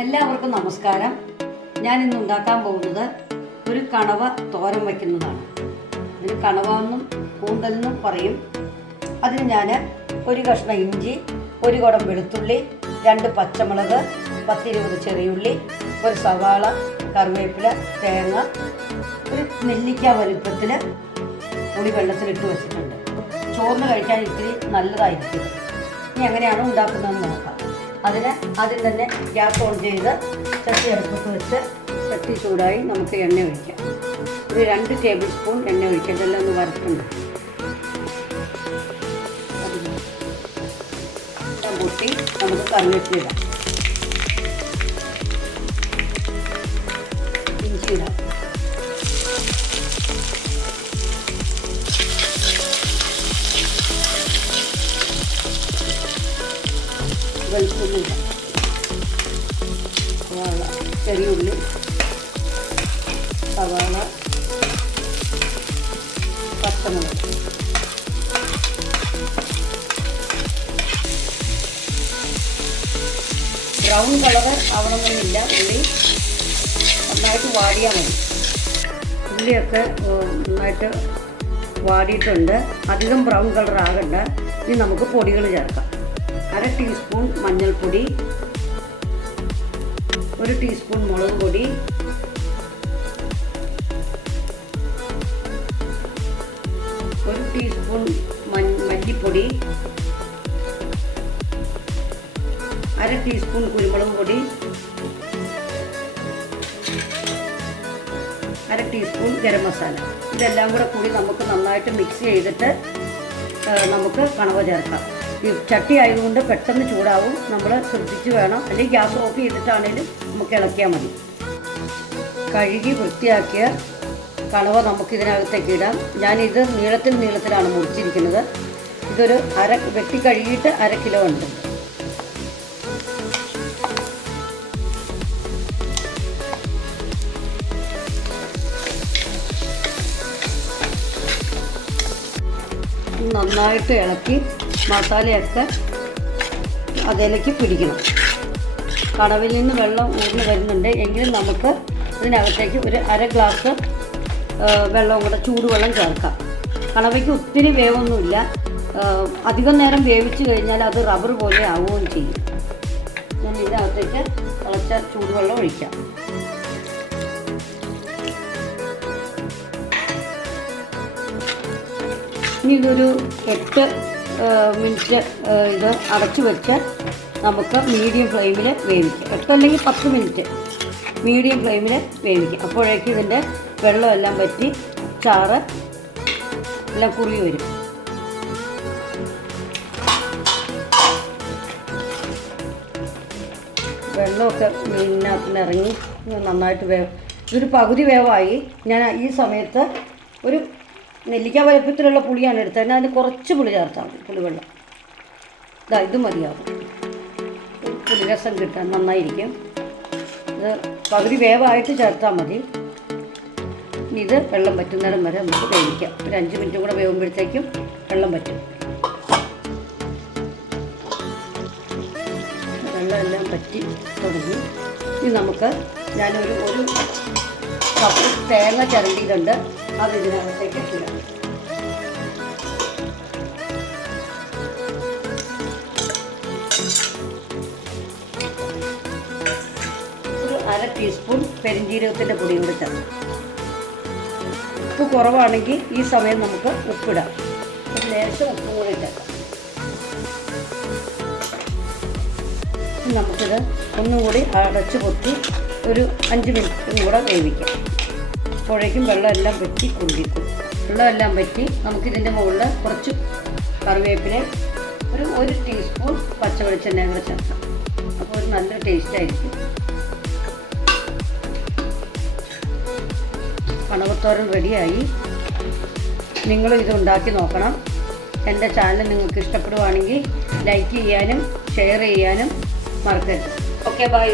എല്ലാവർക്കും നമസ്കാരം. ഞാൻ ഇന്ന് ഉണ്ടാക്കാൻ പോകുന്നത് ഒരു കണവ തോരൻ വയ്ക്കുന്നതാണ്. ഒരു കണവ എന്നും കൂന്തലെന്നും പറയും. അതിന് ഞാൻ ഒരു കഷ്ണം ഇഞ്ചി ഒരു കുടം വെളുത്തുള്ളി രണ്ട് പച്ചമുളക് പത്തിരുപത് ചെറിയുള്ളി ഒരു സവാള കറിവേപ്പില തേങ്ങ ഒരു നെല്ലിക്ക വലുപ്പത്തിൽ പുളി വെള്ളത്തിലിട്ട് വെച്ചിട്ടുണ്ട്. ചോറിന് കഴിക്കാൻ ഇത്തിരി നല്ലതായിരിക്കും. ഇനി എങ്ങനെയാണ് ഉണ്ടാക്കുന്നതെന്ന് നോക്കാം. അതിന് ആദ്യം തന്നെ ഗ്യാസ് ഓൺ ചെയ്ത് ചട്ടി അടുപ്പത്ത് വെച്ച് ചട്ടി ചൂടായി നമുക്ക് എണ്ണ ഒഴിക്കാം. ഒരു രണ്ട് ടേബിൾ സ്പൂൺ എണ്ണ ഒഴിക്കാം. ഇതെല്ലാം ഒന്ന് വറുത്തുണ്ട് കൂട്ടി നമുക്ക് കറിവേപ്പില ഇടാം. വെളുത്തുള്ളി സവാള ചെറിയ ഉള്ളി സവാള പച്ചമുളക്. ബ്രൗൺ കളർ ആവണമെന്നില്ല ഉള്ളി നന്നായിട്ട് വാടിയാൽ മതി. ഉള്ളിയൊക്കെ നന്നായിട്ട് വാടിയിട്ടുണ്ട്. അധികം ബ്രൗൺ കളർ ആകണ്ട ഇനി നമുക്ക് പൊടികൾ ചേർക്കാം. അര ടീസ്പൂൺ മഞ്ഞൾപ്പൊടി ഒരു ടീസ്പൂൺ മുളക് പൊടി ഒരു ടീസ്പൂൺ മല്ലിപ്പൊടി അര ടീസ്പൂൺ കുരുമുളക് പൊടി അര ടീസ്പൂൺ ഗരം മസാല. ഇതെല്ലാം കൂടെ കൂടി നമുക്ക് നന്നായിട്ട് മിക്സ് ചെയ്തിട്ട് നമുക്ക് കണവ ചേർക്കാം. ചട്ടി ആയതുകൊണ്ട് പെട്ടെന്ന് ചൂടാവും. നമ്മൾ ശ്രദ്ധിച്ച് വേണം. അല്ലെങ്കിൽ ഗ്യാസ് ഓഫ് ചെയ്തിട്ടാണേലും നമുക്ക് ഇളക്കിയാൽ മതി. കഴുകി വൃത്തിയാക്കിയ കണവ നമുക്ക് ഇതിനകത്തേക്ക് ഇടാം. ഞാനിത് നീളത്തിൽ നീളത്തിലാണ് മുറിച്ചിരിക്കുന്നത്. ഇതൊരു അര വെട്ടി കഴുകിയിട്ട് അര കിലോ ഉണ്ട്. നന്നായിട്ട് ഇളക്കി മസാലയൊക്കെ അതിലേക്ക് പിടിക്കണം. കടവിൽ നിന്ന് വെള്ളം ഊർന്ന് വരുന്നുണ്ട്. എങ്കിലും നമുക്ക് ഇതിനകത്തേക്ക് ഒരു അര ഗ്ലാസ് വെള്ളം കൂടെ ചൂടുവെള്ളം ചേർക്കാം. കണവയ്ക്ക് ഒത്തിരി വേവൊന്നുമില്ല. അധികം നേരം വേവിച്ച് കഴിഞ്ഞാൽ അത് റബ്ബർ പോലെ ആവുകയും ചെയ്യും. ഞാൻ ഇതിനകത്തേക്ക് തിളച്ച ചൂടുവെള്ളം ഒഴിക്കാം. ഇനി ഇതൊരു എട്ട് മിനിറ്റ് ഇത് അടച്ചു വെച്ച് നമുക്ക് മീഡിയം ഫ്ലെയിമിൽ വേവിക്കാം. എട്ടല്ലെങ്കിൽ പത്ത് മിനിറ്റ് മീഡിയം ഫ്ലെയിമിൽ വേവിക്കാം. അപ്പോഴേക്കും ഇതിന്റെ വെള്ളമെല്ലാം പറ്റി ചാറ് എല്ലാം കുറി വരും. വെള്ളമൊക്കെ മീനിനകത്ത് നിന്ന് ഇറങ്ങി നന്നായിട്ട് വേവ് ഇതൊരു പകുതി വേവായി. ഞാൻ ഈ സമയത്ത് ഒരു നെല്ലിക്ക വലുപ്പത്തിലുള്ള പുളിയാണ് എടുത്തത്. അതിന് കുറച്ച് പുളി ചേർത്താൽ മതി. പുളിവെള്ളം. ഇതാ ഇത് മതിയാവും. പുളി പുളിരസം കിട്ടാൻ നന്നായിരിക്കും. ഇത് പകുതി വേവായിട്ട് ചേർത്താൽ മതി. ഇനി ഇത് വെള്ളം പറ്റുന്നിടം വരെ നമുക്ക് വേവിക്കാം. ഒരു അഞ്ച് മിനിറ്റ് കൂടെ വേവുമ്പോഴത്തേക്കും വെള്ളം പറ്റും. വെള്ളമെല്ലാം പറ്റി തുടങ്ങി. ഇനി നമുക്ക് ഞാനൊരു ഒരു കപ്പ് തേങ്ങ ചിരണ്ടിയിട്ടുണ്ട്. അത് ഇതിനകത്തേക്ക് ഒരു അര ടീസ്പൂൺ പെരിഞ്ജീരകത്തിന്റെ പൊടി കൂടി ചേർക്കാം. ഉപ്പ് കുറവാണെങ്കിൽ ഈ സമയം നമുക്ക് ഉപ്പിടാം. ഒരു ലേശം ഉപ്പും കൂടി ഇട്ടേക്കാം നമുക്കിത് ഒന്നും കൂടി അടച്ച് പൊത്തി ഒരു അഞ്ച് മിനിറ്റും കൂടെ വേവിക്കാം. അപ്പോഴേക്കും വെള്ളമെല്ലാം വറ്റി കുന്തിക്കും വെള്ളമെല്ലാം വറ്റി നമുക്കിതിന്റെ മുകളിൽ കുറച്ച് കറിവേപ്പില ഒരു ഒരു ടീസ്പൂൺ പച്ച വെളിച്ചെണ്ണയും കൂടെ ചേർക്കാം. അപ്പോൾ ഒരു നല്ല ടേസ്റ്റ് ആയിരിക്കും. പണവത്തോരൻ റെഡിയായി. നിങ്ങളും ഇത് ഉണ്ടാക്കി നോക്കണം. എന്റെ ചാനൽ നിങ്ങൾക്ക് ഇഷ്ടപ്പെടുവാണെങ്കിൽ ലൈക്ക് ചെയ്യാനും ഷെയർ ചെയ്യാനും മറക്കരുത്. Okay bye